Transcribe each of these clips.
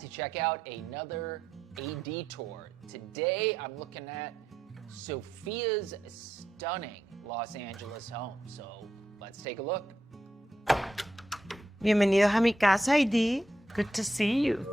to check out another AD tour. Today I'm looking at Sofia's stunning Los Angeles home. So let's take a look. Bienvenidos a mi casa, AD. Good to see you.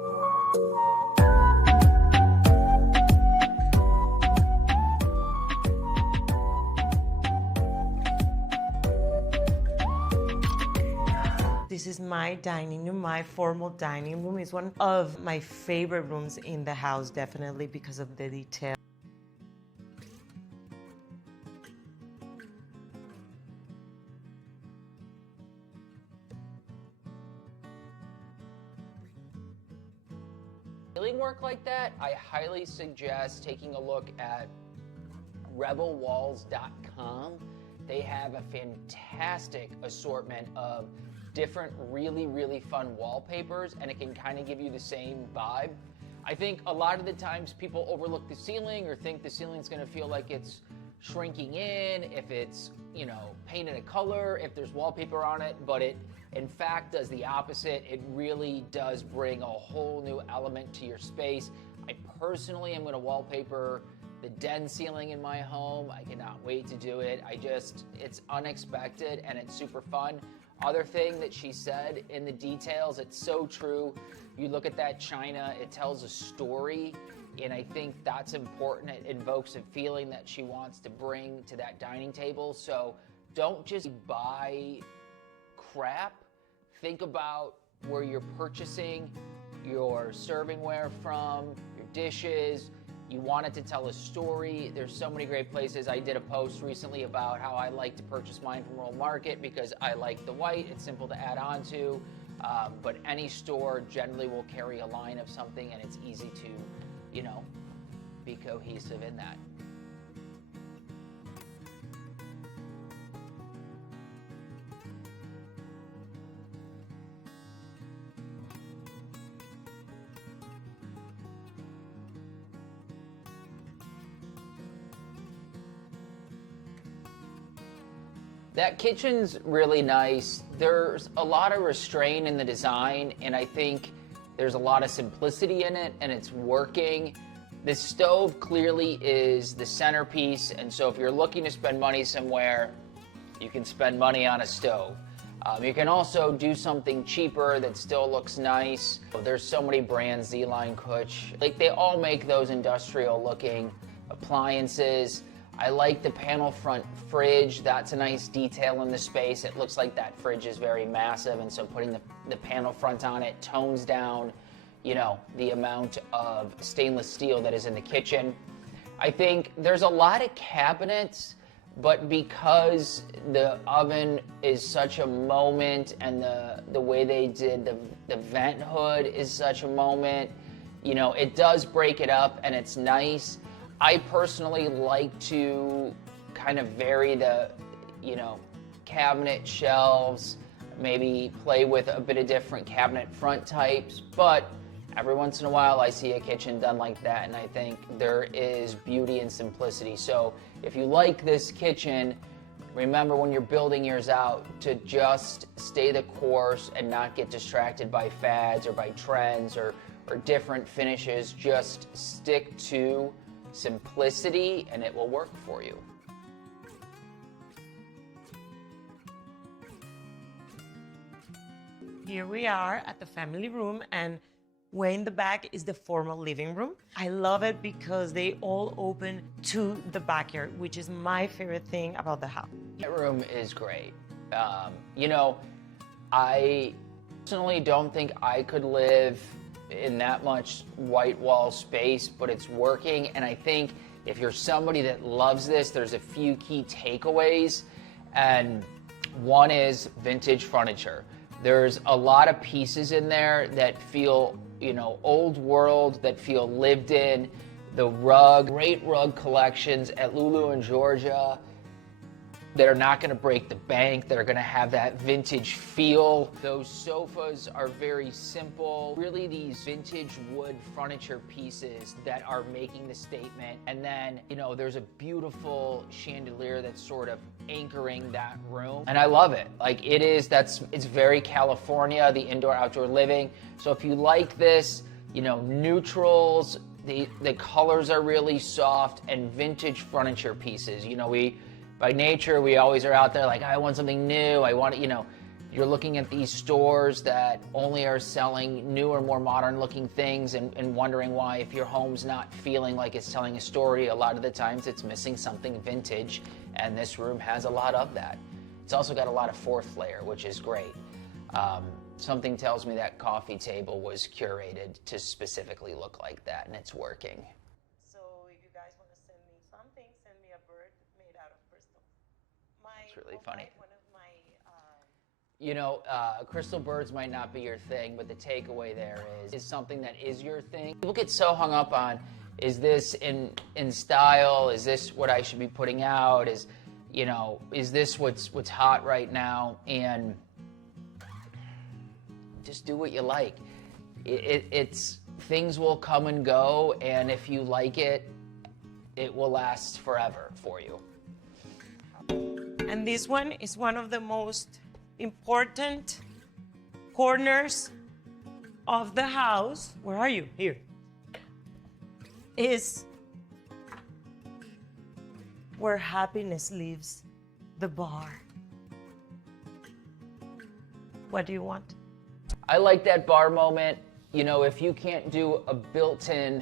This is my dining room, my formal dining room. It's one of my favorite rooms in the house, definitely because of the detail. Ceiling work like that, I highly suggest taking a look at rebelwalls.com. They have a fantastic assortment of different really fun wallpapers, and it can kind of give you the same vibe. I think a lot of the times people overlook the ceiling or think the ceiling's going to feel like it's shrinking if it's, painted a color, if there's wallpaper on it, but it in fact does the opposite. It really does bring a whole new element to your space. I personally am going to wallpaper the den ceiling in my home. I cannot wait to do it. It's unexpected and it's super fun. Other thing that she said in the details, it's so true. You look at that china, it tells a story, and I think that's important. It invokes a feeling that she wants to bring to that dining table. So don't just buy crap. Think about where you're purchasing your servingware from, your dishes. You want it to tell a story. There's so many great places. I did a post recently about how I like to purchase mine from World Market because I like the white. It's simple to add on to. But any store generally will carry a line of something, and it's easy to, be cohesive in that. That kitchen's really nice. There's a lot of restraint in the design, and I think there's a lot of simplicity in it, and it's working. The stove clearly is the centerpiece, and so if you're looking to spend money somewhere, you can spend money on a stove. You can also do something cheaper that still looks nice. There's so many brands, Z-Line, Kutch, they all make those industrial looking appliances. I like the panel front fridge. That's a nice detail in the space. It looks like that fridge is very massive, and so putting the panel front on it tones down, the amount of stainless steel that is in the kitchen. I think there's a lot of cabinets, but because the oven is such a moment and the way they did the vent hood is such a moment, it does break it up and it's nice. I personally like to kind of vary the, cabinet shelves, maybe play with a bit of different cabinet front types, but every once in a while I see a kitchen done like that, and I think there is beauty and simplicity. So if you like this kitchen, remember when you're building yours out to just stay the course and not get distracted by fads or by trends or different finishes. Just stick to simplicity and it will work for you. Here we are at the family room, and way in the back is the formal living room. I love it because they all open to the backyard, which is my favorite thing about the house. That room is great. I personally don't think I could live in that much white wall space, but it's working. And I think if you're somebody that loves this, there's a few key takeaways. And one is vintage furniture. There's a lot of pieces in there that feel, old world, that feel lived in. The rug, great rug collections at Lulu in Georgia that are not going to break the bank, that are going to have that vintage feel. Those sofas are very simple. Really these vintage wood furniture pieces that are making the statement. And then, there's a beautiful chandelier that's sort of anchoring that room. And I love it. It's very California, the indoor outdoor living. So if you like this, neutrals. The colors are really soft, and vintage furniture pieces. By nature, we always are out there like, I want something new. I want it, you're looking at these stores that only are selling newer, more modern looking things and wondering why, if your home's not feeling like it's telling a story, a lot of the times it's missing something vintage, and this room has a lot of that. It's also got a lot of fourth layer, which is great. Something tells me that coffee table was curated to specifically look like that, and it's working. So if you guys want to send me something, send me a bird made out of crystal. It's really funny. One of my crystal birds might not be your thing, but the takeaway there is something that is your thing. People get so hung up on, is this in style? Is this what I should be putting out? Is this what's hot right now? And just do what you like. It's things will come and go, and if you like it, it will last forever for you. And this one is one of the most important corners of the house. Where are you? Here. Is where happiness lives, the bar. What do you want? I like that bar moment. If you can't do a built-in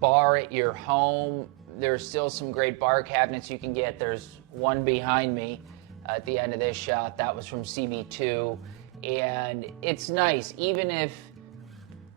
bar at your home, there's still some great bar cabinets you can get. There's one behind me at the end of this shot. That was from CB2. And it's nice. Even if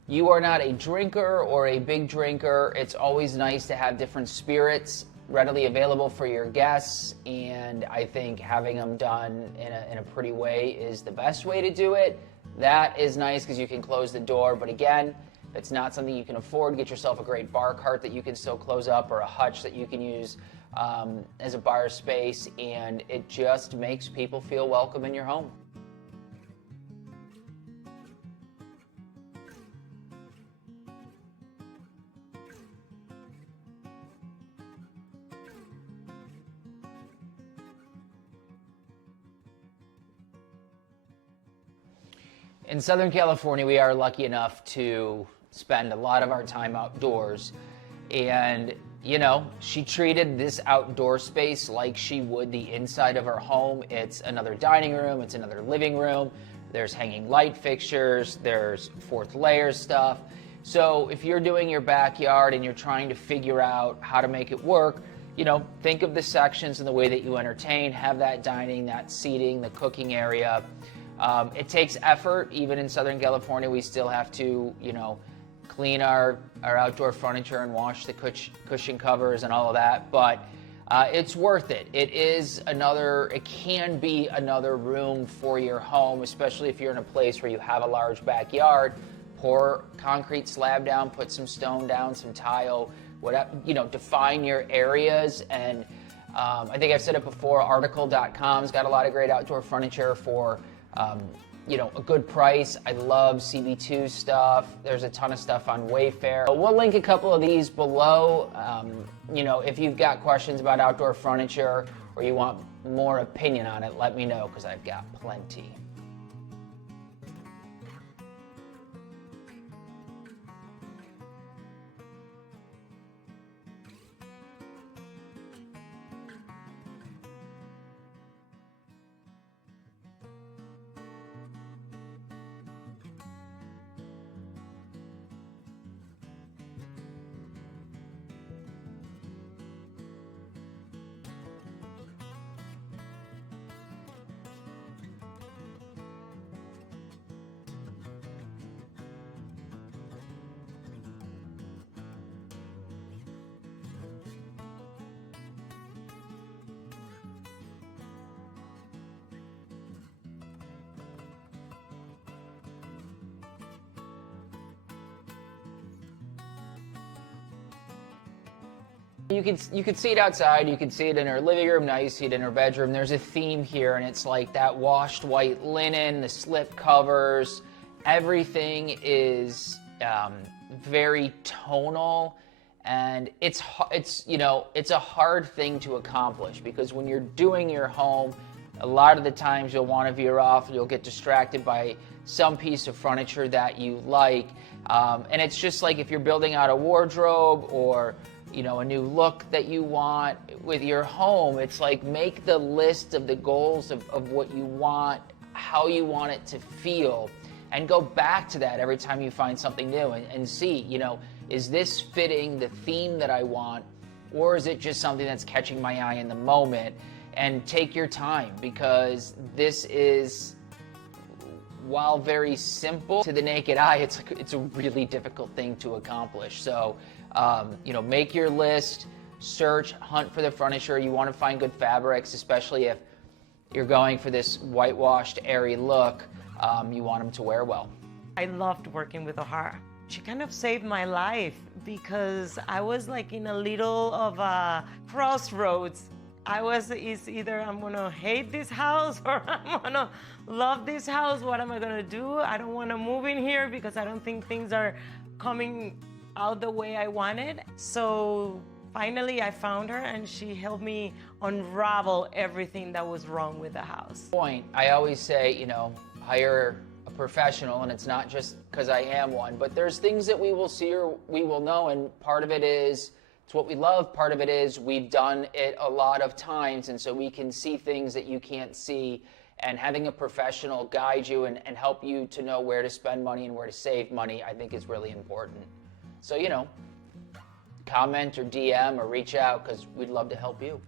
you are not a drinker or a big drinker, it's always nice to have different spirits readily available for your guests. And I think having them done in a pretty way is the best way to do it. That is nice because you can close the door. But again, if it's not something you can afford, get yourself a great bar cart that you can still close up, or a hutch that you can use as a bar space, and it just makes people feel welcome in your home. In Southern California, we are lucky enough to spend a lot of our time outdoors. And, she treated this outdoor space like she would the inside of her home. It's another dining room, it's another living room. There's hanging light fixtures, there's fourth layer stuff. So if you're doing your backyard and you're trying to figure out how to make it work, think of the sections and the way that you entertain, have that dining, that seating, the cooking area. It takes effort. Even in Southern California, we still have to, clean our outdoor furniture and wash the cushion covers and all of that. But it's worth it. It can be another room for your home, especially if you're in a place where you have a large backyard. Pour concrete slab down, put some stone down, some tile, whatever, define your areas. And I think I've said it before, article.com's got a lot of great outdoor furniture for a good price. I love CB2 stuff. There's a ton of stuff on Wayfair. We'll link a couple of these below. If you've got questions about outdoor furniture or you want more opinion on it, let me know, because I've got plenty. You can see it outside, you can see it in her living room, now you see it in her bedroom. There's a theme here, and it's like that washed white linen, the slip covers, everything is very tonal, and it's a hard thing to accomplish, because when you're doing your home, A lot of the times you'll want to veer off, you'll get distracted by some piece of furniture that you like. And it's just like if you're building out a wardrobe or a new look that you want with your home, it's like make the list of the goals of what you want, how you want it to feel, and go back to that every time you find something new and see, is this fitting the theme that I want, or is it just something that's catching my eye in the moment? And take your time, because this is, while very simple to the naked eye, it's a really difficult thing to accomplish. So, make your list, search, hunt for the furniture. You want to find good fabrics, especially if you're going for this whitewashed, airy look. You want them to wear well. I loved working with O'Hara. She kind of saved my life because I was like in a little of a crossroads. It's either I'm gonna hate this house or I'm gonna love this house. What am I gonna do? I don't wanna move in here because I don't think things are coming out the way I wanted. So finally I found her and she helped me unravel everything that was wrong with the house. I always say, hire a professional, and it's not just because I am one, but there's things that we will see or we will know, and part of it is it's what we love, part of it is we've done it a lot of times, and so we can see things that you can't see, and having a professional guide you and help you to know where to spend money and where to save money, I think is really important. So, comment or DM or reach out, because we'd love to help you.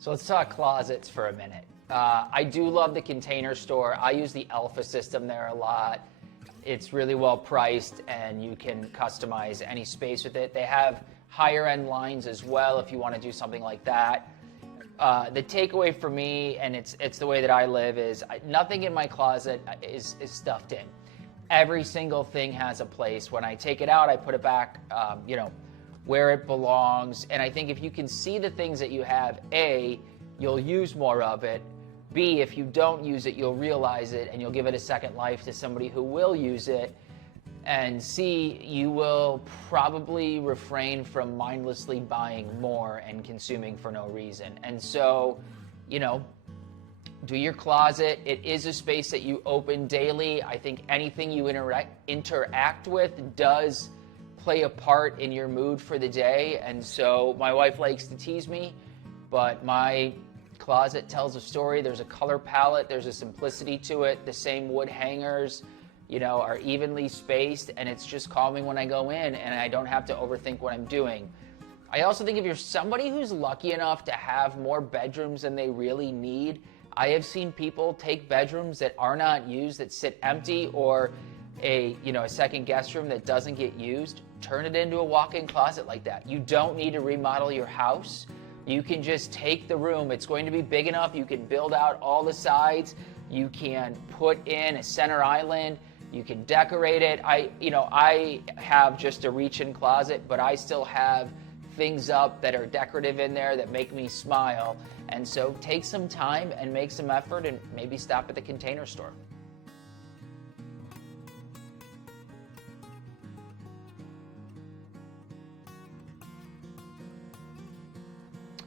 So let's talk closets for a minute. I do love the Container Store. I use the Alpha system there a lot. It's really well priced and you can customize any space with it. They have higher end lines as well if you want to do something like that. The takeaway for me, and it's the way that I live, is nothing in my closet is stuffed in. Every single thing has a place. When I take it out, I put it back, where it belongs. And I think if you can see the things that you have, A, you'll use more of it. B, if you don't use it, you'll realize it and you'll give it a second life to somebody who will use it. And C, you will probably refrain from mindlessly buying more and consuming for no reason. And so, do your closet. It is a space that you open daily. I think anything you interact with does play a part in your mood for the day. And so my wife likes to tease me, but my closet tells a story. There's a color palette, there's a simplicity to it. The same wood hangers, are evenly spaced, and it's just calming when I go in and I don't have to overthink what I'm doing. I also think if you're somebody who's lucky enough to have more bedrooms than they really need, I have seen people take bedrooms that are not used, that sit empty, or a second guest room that doesn't get used, turn it into a walk-in closet like that. You don't need to remodel your house. You can just take the room. It's going to be big enough. You can build out all the sides. You can put in a center island. You can decorate it. I have just a reach-in closet, but I still have things up that are decorative in there that make me smile. And so take some time and make some effort and maybe stop at the Container Store.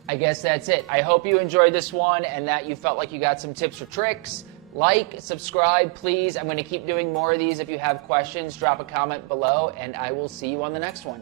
I guess that's it. I hope you enjoyed this one and that you felt like you got some tips or tricks. Like, subscribe, please. I'm going to keep doing more of these. If you have questions, drop a comment below, and I will see you on the next one.